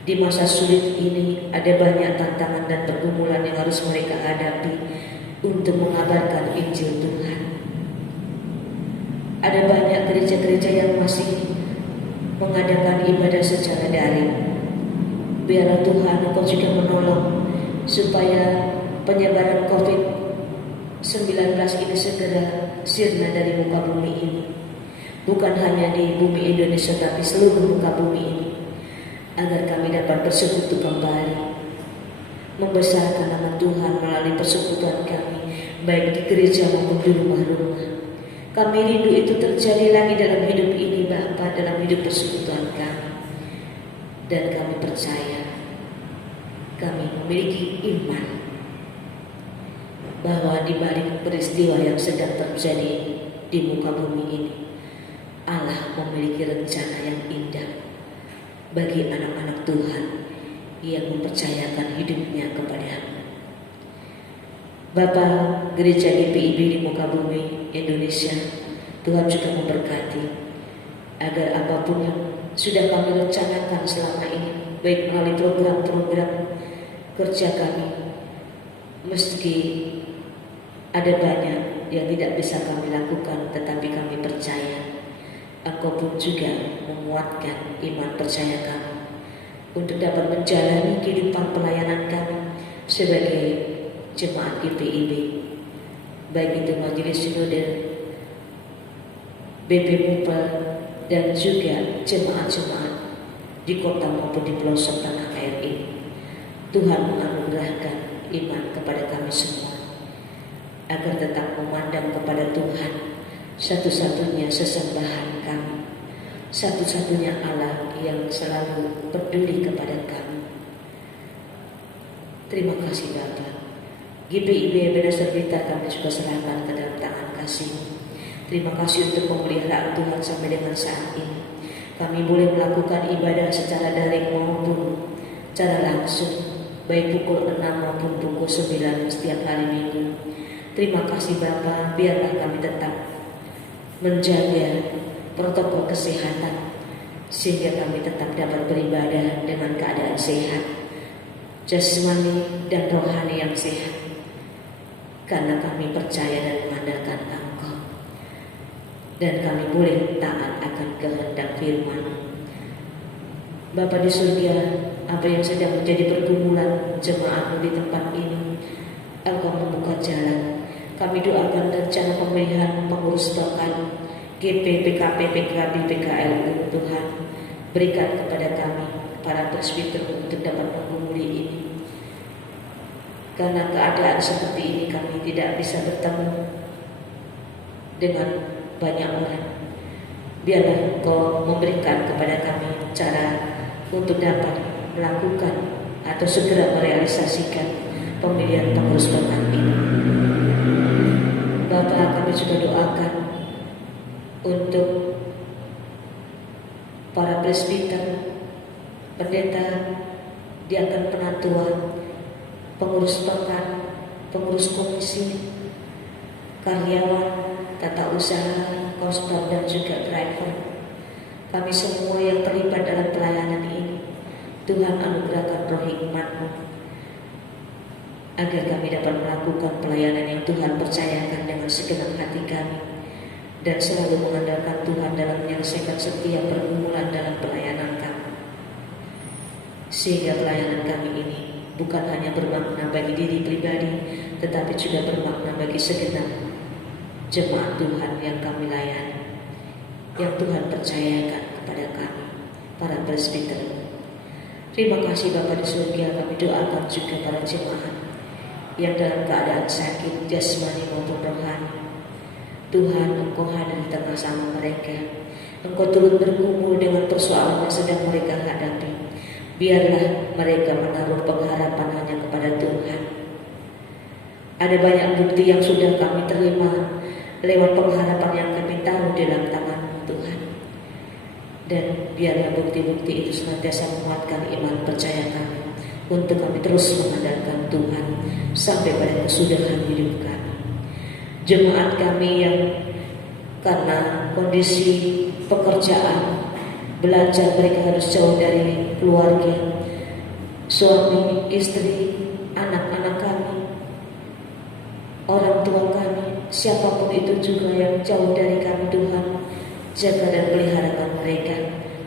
Di masa sulit ini ada banyak tantangan dan pergumulan yang harus mereka hadapi untuk mengabarkan Injil Tuhan. Ada banyak gereja-gereja yang masih mengadakan ibadah secara daring. Biarlah Tuhan Engkau juga menolong supaya penyebaran COVID-19 ini segera sirna dari muka bumi ini. Bukan hanya di bumi Indonesia, tapi seluruh muka bumi ini. Agar kami dapat bersekutu kembali, membesarkan nama Tuhan melalui persekutuan kami, baik di gereja maupun di rumah-rumah. Kami rindu itu terjadi lagi dalam hidup ini Bapa, dalam hidup persekutuan kami. Dan kami percaya, kami memiliki iman bahwa di balik peristiwa yang sedang terjadi di muka bumi ini, Allah memiliki rencana yang indah bagi anak-anak Tuhan yang mempercayakan hidupnya kepada-Mu. Bapa, gereja GPIB di muka bumi Indonesia, Tuhan juga memberkati agar apapun yang sudah kami rencanakan selama ini, baik melalui program-program kerja kami, meski ada banyak yang tidak bisa kami lakukan, tetapi kami percaya Engkau pun juga menguatkan iman percaya kami untuk dapat menjalani kehidupan pelayanan kami sebagai jemaat GPIB, baik itu Majelis Sinode, BP Mupel, dan juga jemaat-jemaat di kota maupun di pelosok tanah air ini. Tuhan menganugerahkan iman kepada kami semua agar tetap memandang kepada Tuhan, satu-satunya sesembahan kami, satu-satunya Allah yang selalu peduli kepada kami. Terima kasih Bapa. GPIB Ebenezer Blitar kami juga serahkan ke dalam tangan kasih. Terima kasih untuk pemeliharaan Tuhan sampai dengan saat ini. Kami boleh melakukan ibadah secara daring maupun secara langsung, baik pukul 6 maupun pukul 9 setiap hari Minggu. Terima kasih Bapa, biarlah kami tetap menjaga protokol kesehatan sehingga kami tetap dapat beribadah dengan keadaan sehat, jasmani dan rohani yang sehat, karena kami percaya dan mengandalkan Engkau, dan kami boleh taat akan kehendak firman. Bapa di surga, apa yang sedang menjadi pergumulan jemaat-Mu di tempat ini, Engkau membuka jalan. Kami doakan rencana pemilihan pengurus bahkan GP, PKP, PKB, PKLU, Tuhan berikan kepada kami para presbiter untuk dapat menggumuli ini. Karena keadaan seperti ini kami tidak bisa bertemu dengan banyak orang. Biarlah Engkau memberikan kepada kami cara untuk dapat melakukan atau segera merealisasikan pemilihan pengurus bahkan ini. Bapak, kami juga doakan untuk para presbiter, pendeta, diakan penatua, pengurus bahkan, pengurus komisi, karyawan, tata usaha, kostum dan juga driver. Kami semua yang terlibat dalam pelayanan ini, Tuhan anugerahkan roh hikmat-Mu agar kami dapat melakukan pelayanan yang Tuhan percayakan dengan segenap hati kami, dan selalu mengandalkan Tuhan dalam menyelesaikan setiap pergumulan dalam pelayanan kami, sehingga pelayanan kami ini bukan hanya bermakna bagi diri pribadi, tetapi juga bermakna bagi segenap jemaat Tuhan yang kami layani, yang Tuhan percayakan kepada kami, para presbiter. Terima kasih Bapa di surga, kami doakan juga para jemaat yang dalam keadaan sakit jasmani maupun rohani. Tuhan, Engkau hadir di tengah-tengah mereka. Engkau turut bergumul dengan persoalan yang sedang mereka hadapi. Biarlah mereka menaruh pengharapan hanya kepada Tuhan. Ada banyak bukti yang sudah kami terima lewat pengharapan yang kami taruh dalam tangan Tuhan. Dan biarlah bukti-bukti itu senantiasa menguatkan iman percaya kami untuk kami terus mengandalkan Tuhan sampai pada kesudahan hidup kami. Jemaat kami yang karena kondisi pekerjaan, belajar, mereka harus jauh dari keluarga, suami, istri, anak-anak kami, orang tua kami, siapapun itu juga yang jauh dari kami, Tuhan jaga dan peliharakan mereka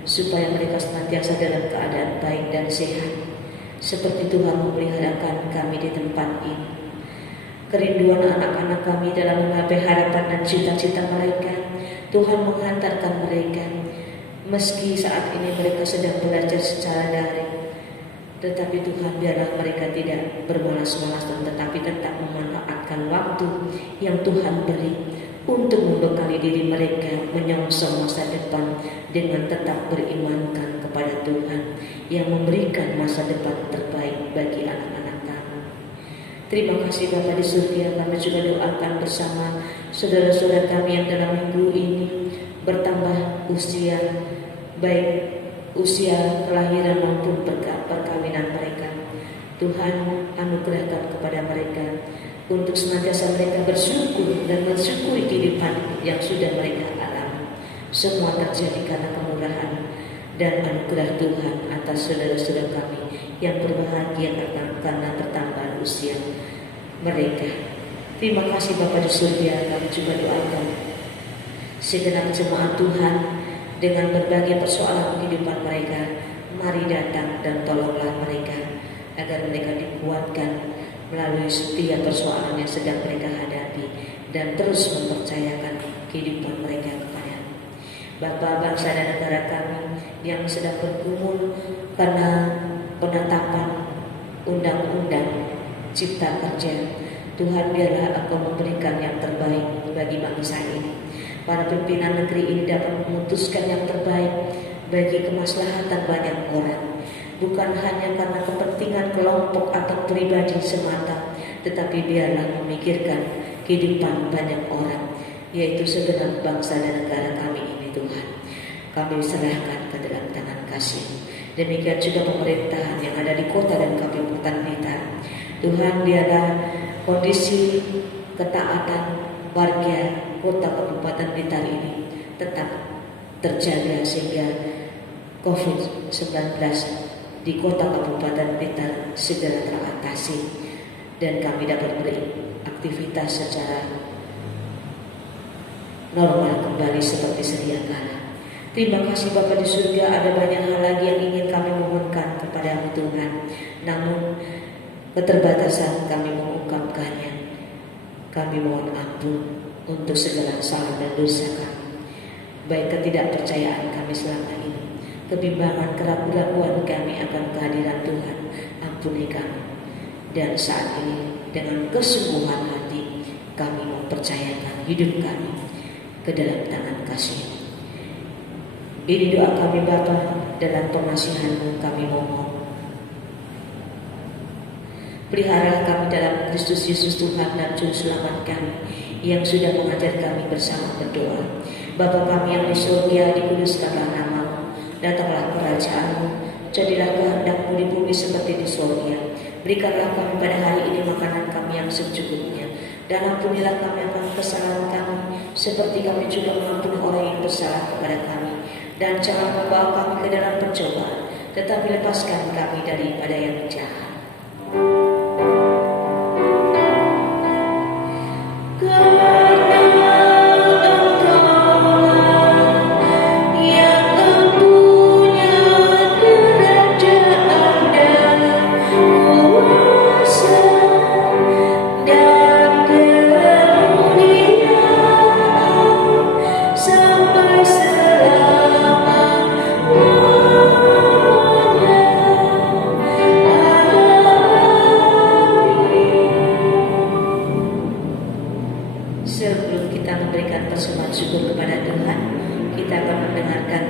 supaya mereka senantiasa dalam keadaan baik dan sehat seperti Tuhan memeliharakan kami di tempat ini. Kerinduan anak-anak kami dalam menggapai harapan dan cita-cita mereka, Tuhan menghantarkan mereka. Meski saat ini mereka sedang belajar secara daring, tetapi Tuhan biarlah mereka tidak bermalas-malasan, tetapi tetap memanfaatkan waktu yang Tuhan beri untuk membekali diri mereka menyongsong masa depan dengan tetap berimankan kepada Tuhan yang memberikan masa depan terbaik bagi anak-anak kami. Terima kasih Bapa di surga, kami juga doakan bersama saudara-saudara kami yang dalam minggu ini bertambah usia, baik usia kelahiran maupun perkawinan mereka. Tuhan anugerahkan kepada mereka untuk senantiasa mereka bersyukur dan mensyukuri kehidupan yang sudah mereka alami. Semua terjadi karena kemurahan dan anugerah Tuhan atas saudara-saudara kami yang berbahagia karena bertambah usia mereka. Terima kasih Bapa di surga, kami juga doakan segenap jemaat Tuhan dengan berbagai persoalan kehidupan mereka Mari datang dan tolonglah mereka agar mereka dikuatkan melalui setiap persoalan yang sedang mereka hadapi dan terus mempercayakan kehidupan mereka kepada Bapa, bangsa dan negara kami yang sedang bergumul karena penetapan undang-undang cipta kerja. Tuhan, biarlah Engkau memberikan yang terbaik bagi bangsa ini. Para pimpinan negeri ini dapat memutuskan yang terbaik bagi kemaslahatan banyak orang, bukan hanya karena kepentingan kelompok atau pribadi semata, tetapi biarlah memikirkan kehidupan banyak orang, yaitu segenap bangsa dan negara kami ini. Tuhan, kami serahkan ke dalam tangan kasih. Demikian juga pemerintahan yang ada di kota dan kabupaten Blitar. Tuhan, biarlah kondisi ketaatan warga kota kabupaten Blitar ini tetap terjaga sehingga COVID-19 di kota kabupaten Blitar segera teratasi dan kami dapat beraktivitas secara normal kembali seperti sedia kala. Terima kasih Bapa di surga, ada banyak hal lagi yang ingin kami mohonkan kepada Tuhan, namun keterbatasan kami mengungkapkannya. Kami mohon ampun untuk segala salah dan dosa kami, baik ketidakpercayaan kami selama ini, kebimbangan, keraguan kami akan kehadiran Tuhan. Ampuni kami. Dan saat ini dengan kesungguhan hati kami mempercayakan hidup kami ke dalam tangan kasih. Ini doa kami Bapa, dalam pengasihan-Mu kami mohon. Pelihara kami dalam Kristus Yesus Tuhan dan Juru Selamat kami, yang sudah mengajar kami bersama berdoa. Bapa kami yang di surga, dikuduskanlah nama-Mu, datanglah kerajaan-Mu, jadilah kehendak-Mu di bumi seperti di surga. Berikanlah kami pada hari ini makanan kami yang secukupnya, dan ampunilah kami akan kesalahan kami, seperti kami juga mengampuni orang yang bersalah kepada kami. Dan jangan membawa kami ke dalam pencobaan, tetapi lepaskan kami daripada yang jahat. Sebelum kita memberikan persembahan syukur kepada Tuhan, kita akan mendengarkan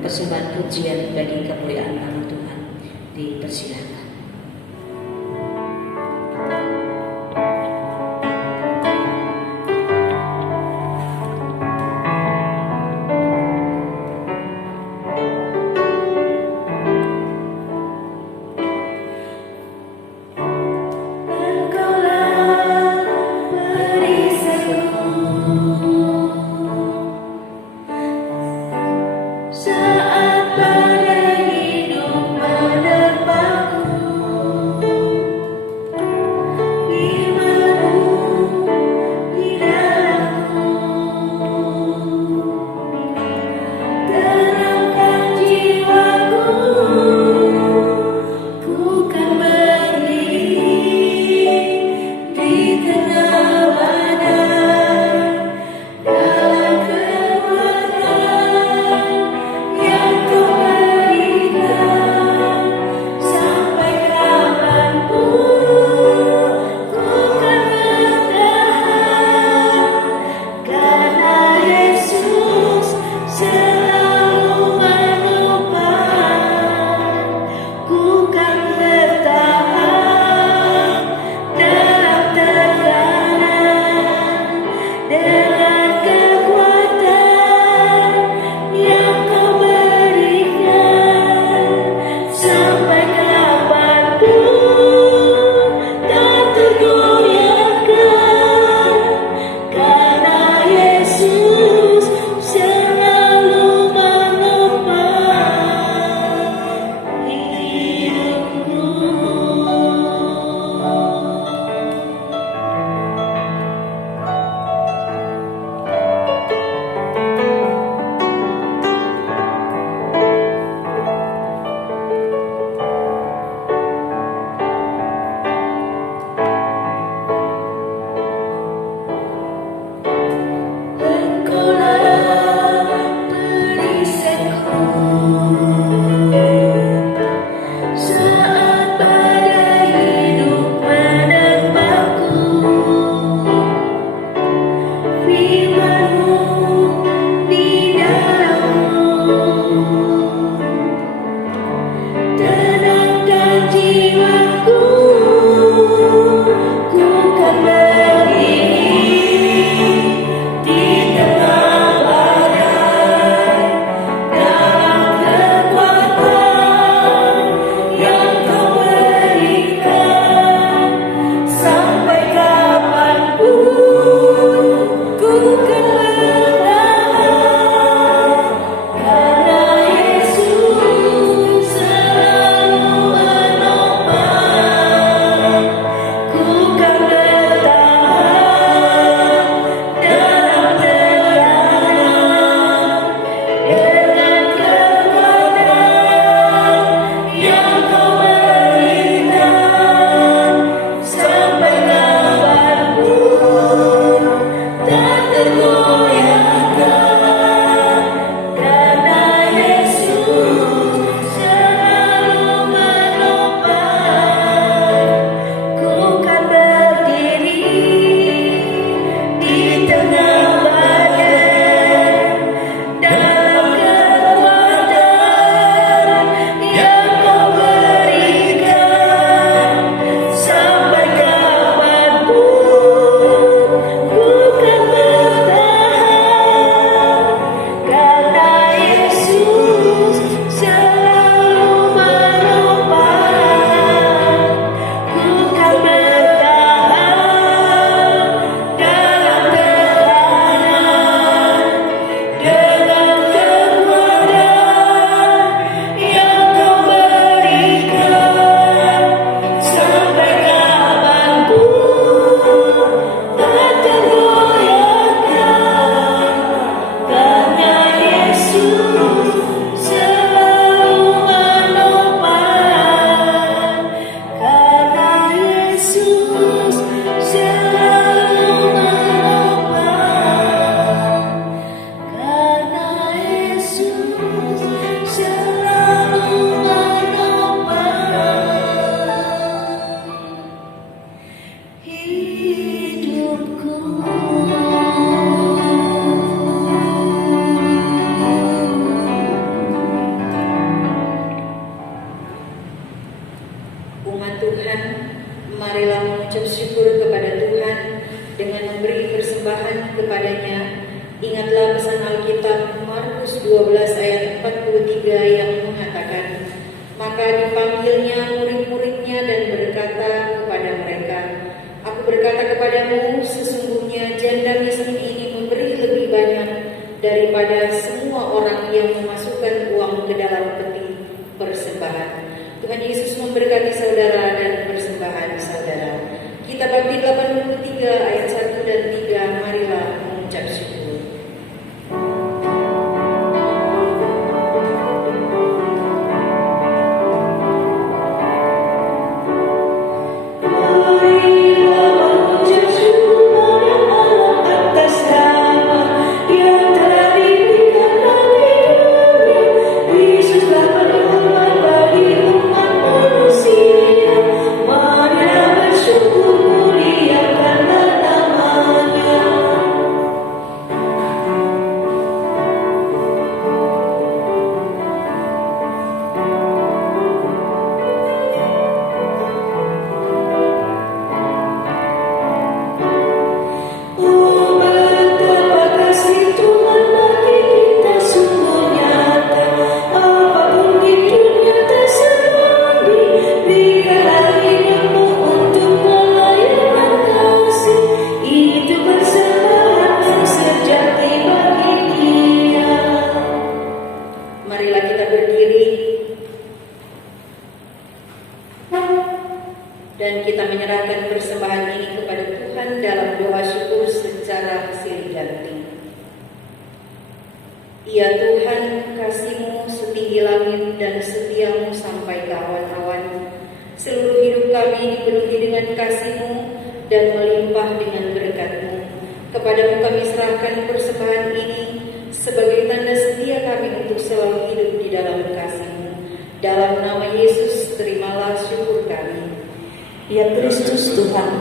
persembahan pujian bagi kemuliaan nama Tuhan. Dipersilakan. Saat badai hidup menerpaku, Tuhan, marilah mengucap syukur kepada Tuhan dengan memberi persembahan kepadanya. Ingatlah pesan Alkitab Markus 12 ayat 43 yang mengatakan, maka dipanggilnya murid-muridnya dan berkata kepada mereka, aku berkata kepadamu, sesungguhnya janda miskin ini memberi lebih banyak daripada semua orang yang memasukkan uang ke dalam peti persembahan. Tuhan Yesus memberkati saudara dan persembahan saudara. Kitab Bakti 83 ayat 1 dan 3, marilah mengucap syukur. Dan kita menyerahkan persembahan ini kepada Tuhan dalam doa syukur secara silih ganti. Ya Tuhan, kasih-Mu setinggi langit dan setiamu sampai ke awan-awan. Seluruh hidup kami dipenuhi dengan kasih-Mu dan melimpah dengan berkat-Mu. Kepadamu kami serahkan persembahan ini sebagai tanda setia kami untuk selalu hidup di dalam kasih-Mu. Dalam nama Yesus, terimalah syukur kami. Ya Kristus Tuhan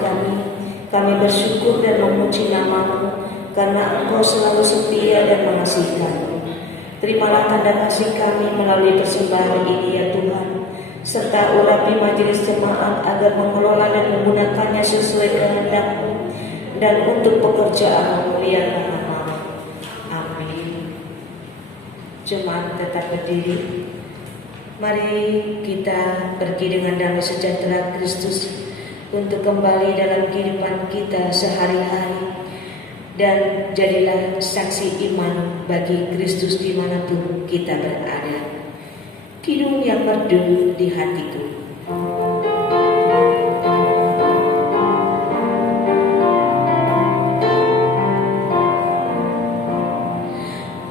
kami bersyukur dan memuji nama-Mu karena Engkau selalu setia dan mengasihi kami. Terimalah tanda kasih kami melalui persembahan ini ya Tuhan, serta urapi majelis jemaat agar mengelola dan menggunakannya sesuai kehendak-Mu dan untuk pekerjaan memuliakan nama-Mu. Amin. Jemaat tetap berdiri. Mari kita pergi dengan damai sejahtera Kristus untuk kembali dalam kehidupan kita sehari-hari, dan jadilah saksi iman bagi Kristus dimanapun kita berada. Kidung yang merdu di hatiku.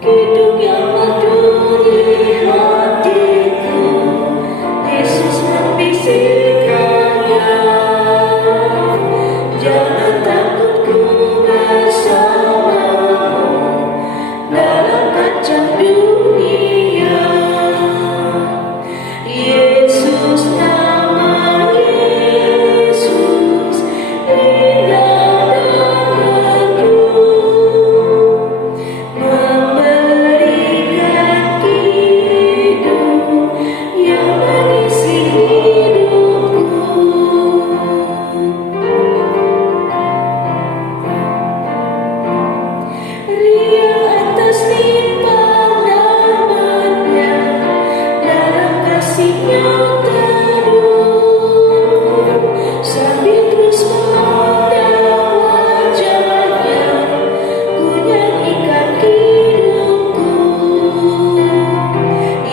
Kidung yang merdu di hatiku, Yesus membisikkannya. Jangan takut, ku bersamamu dalam kacang dunia. Yesus, nama Yesus, indah dan agung, memberikan hidup yang mengisi hidupku. Ria atas limpah damai-Nya, dalam kasih-Nya teduh, sambil terus memandang wajah-Nya, ku nyanyikan hidupku.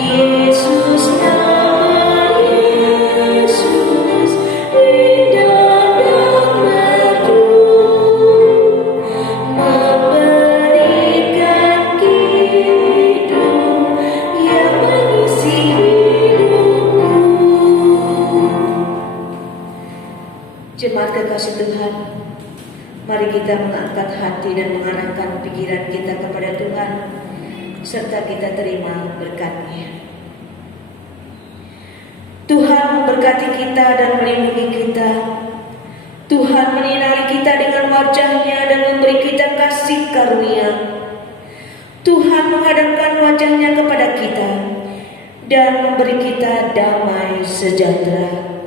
Yesus, nama Yesus, indah dan merdu, memberikan hidup yang mengisi hidupku. Jemaat kekasih Tuhan, mari kita mengangkat hati dan mengarahkan pikiran kita kepada Tuhan, serta kita terima berkat-Nya. Tuhan memberkati kita dan melindungi kita. Tuhan menyinari kita dengan wajah-Nya dan memberi kita kasih karunia. Tuhan menghadapkan wajah-Nya kepada kita dan memberi kita damai sejahtera.